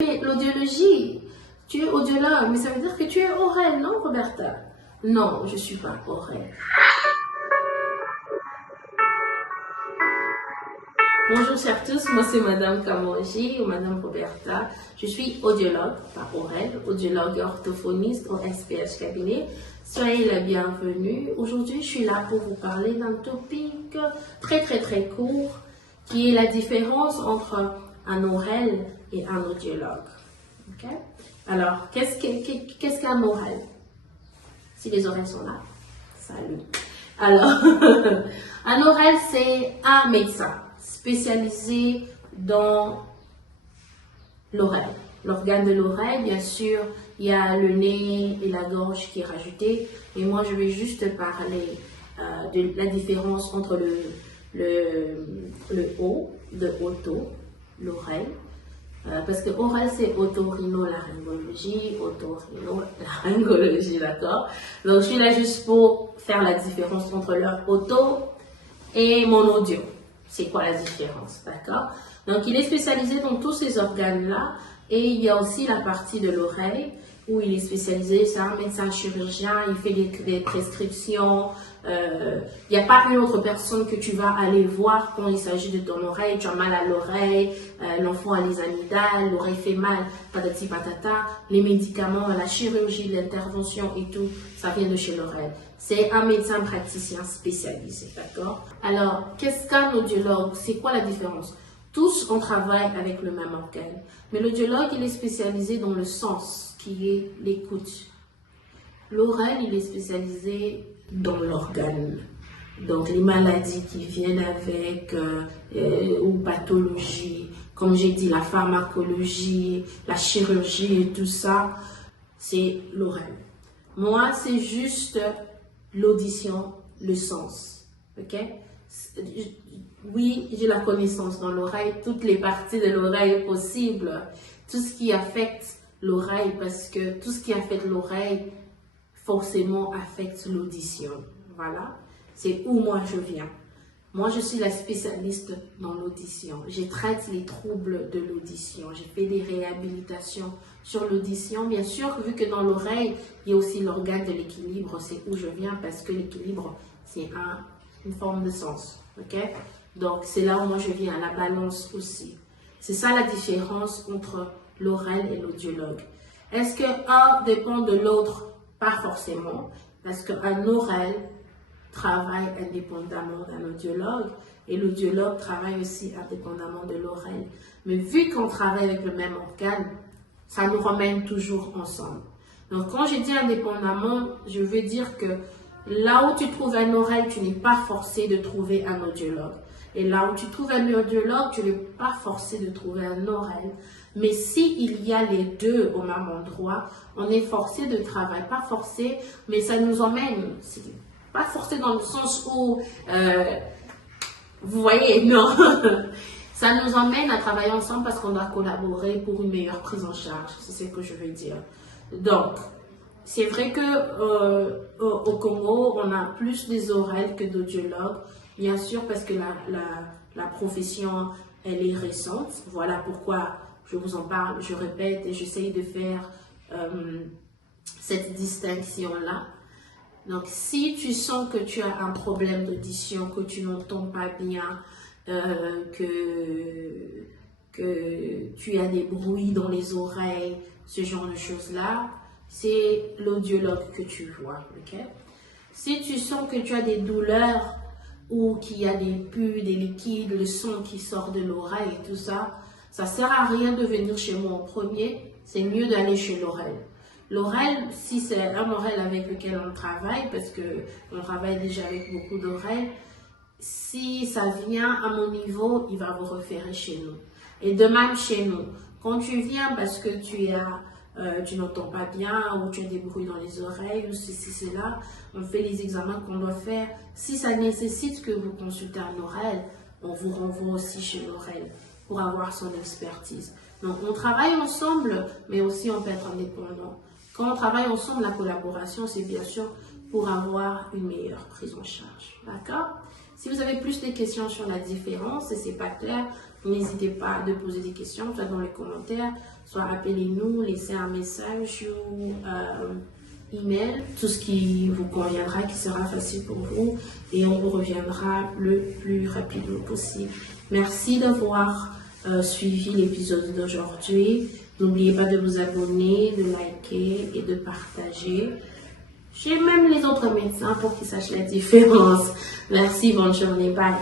Mais l'audiologie, tu es audiologue, mais ça veut dire que tu es oreille, non, Roberta? Non, je ne suis pas oreille. Bonjour chers tous, moi c'est Madame Kamonji ou Madame Roberta. Je suis audiologue, pas oreille, audiologue orthophoniste au SPH Cabinet. Soyez la bienvenue. Aujourd'hui, je suis là pour vous parler d'un topic très court qui est la différence entre un oreille et un audiologue. Okay? Alors, qu'est-ce qu'un oreille? Si les oreilles sont là, salut. Alors, un oreille, c'est un médecin spécialisé dans l'oreille. L'organe de l'oreille, bien sûr, il y a le nez et la gorge qui est rajouté. Et moi, je vais juste parler de la différence entre le haut, de auto, l'oreille. Parce que oreille, c'est otorhinolaryngologie, otorhinolaryngologie, d'accord? Donc, je suis là juste pour faire la différence entre leur auto et mon audio. C'est quoi la différence, d'accord? Donc, il est spécialisé dans tous ces organes-là. Et il y a aussi la partie de l'oreille où il est spécialisé, c'est un médecin chirurgien, il fait des prescriptions. Il n'y a pas une autre personne que tu vas aller voir quand il s'agit de ton oreille. Tu as mal à l'oreille, l'enfant a les amygdales, l'oreille fait mal, patati patata. Les médicaments, la chirurgie, l'intervention et tout, ça vient de chez l'oreille. C'est un médecin praticien spécialisé, d'accord? Alors, qu'est-ce qu'un audiologue? C'est quoi la différence? Tous, on travaille avec le même organe. Mais l'audiologue, il est spécialisé dans le sens, qui est l'écoute. L'oreille, il est spécialisé dans l'organe. Donc, les maladies qui viennent avec, ou pathologies, comme j'ai dit, la pharmacologie, la chirurgie et tout ça, c'est l'oreille. Moi, c'est juste l'audition, le sens. Ok? Oui, j'ai la connaissance dans l'oreille, toutes les parties de l'oreille possibles, tout ce qui affecte l'oreille, parce que tout ce qui affecte l'oreille, forcément affecte l'audition. Voilà, c'est où moi je viens. Moi, je suis la spécialiste dans l'audition. Je traite les troubles de l'audition. J'ai fait des réhabilitations sur l'audition. Bien sûr, vu que dans l'oreille, il y a aussi l'organe de l'équilibre, c'est où je viens, parce que l'équilibre, c'est une forme de sens. Ok? Donc, c'est là où moi je viens, à la balance aussi. C'est ça la différence entre l'oreille et l'audiologue. Est-ce qu'un dépend de l'autre? Pas forcément, parce qu'un oreille travaille indépendamment d'un audiologue et l'audiologue travaille aussi indépendamment de l'oreille. Mais vu qu'on travaille avec le même organe, ça nous ramène toujours ensemble. Donc, quand je dis indépendamment, je veux dire que là où tu trouves un oreille, tu n'es pas forcé de trouver un audiologue. Et là où tu trouves un audiologue, tu n'es pas forcé de trouver un oreille. Mais s'il y a les deux au même endroit, on est forcé de travailler. Pas forcé, mais ça nous emmène. Pas forcé dans le sens où, vous voyez, non. Ça nous emmène à travailler ensemble parce qu'on doit collaborer pour une meilleure prise en charge. C'est ce que je veux dire. Donc, c'est vrai que au Congo, on a plus des oreilles que d'audiologues. Bien sûr, parce que la profession, elle est récente. Voilà pourquoi je vous en parle, je répète et j'essaye de faire cette distinction-là. Donc, si tu sens que tu as un problème d'audition, que tu n'entends pas bien, que tu as des bruits dans les oreilles, ce genre de choses-là, c'est l'audiologue que tu vois. Okay? Si tu sens que tu as des douleurs ou qu'il y a des pus, des liquides, le son qui sort de l'oreille et tout ça, ça ne sert à rien de venir chez moi en premier, c'est mieux d'aller chez l'oreille. L'oreille, si c'est un oreille avec lequel on travaille, parce qu'on travaille déjà avec beaucoup d'oreilles, si ça vient à mon niveau, il va vous référer chez nous. Et de même chez nous, quand tu viens parce que tu n'entends pas bien ou tu as des bruits dans les oreilles ou ceci, cela, on fait les examens qu'on doit faire. Si ça nécessite que vous consultez un oreille, on vous renvoie aussi chez l'oreille pour avoir son expertise. Donc, on travaille ensemble, mais aussi on peut être indépendant. Quand on travaille ensemble, la collaboration, c'est bien sûr pour avoir une meilleure prise en charge. D'accord? Si vous avez plus de questions sur la différence et c'est pas clair, N'hésitez pas à poser des questions, soit dans les commentaires, soit appelez-nous, laissez un message ou email, tout ce qui vous conviendra, qui sera facile pour vous, et on vous reviendra le plus rapidement possible. Merci d'avoir suivi l'épisode d'aujourd'hui. N'oubliez pas de vous abonner, de liker et de partager. J'ai même les autres médecins pour qu'ils sachent la différence. Merci, bonne journée, bye.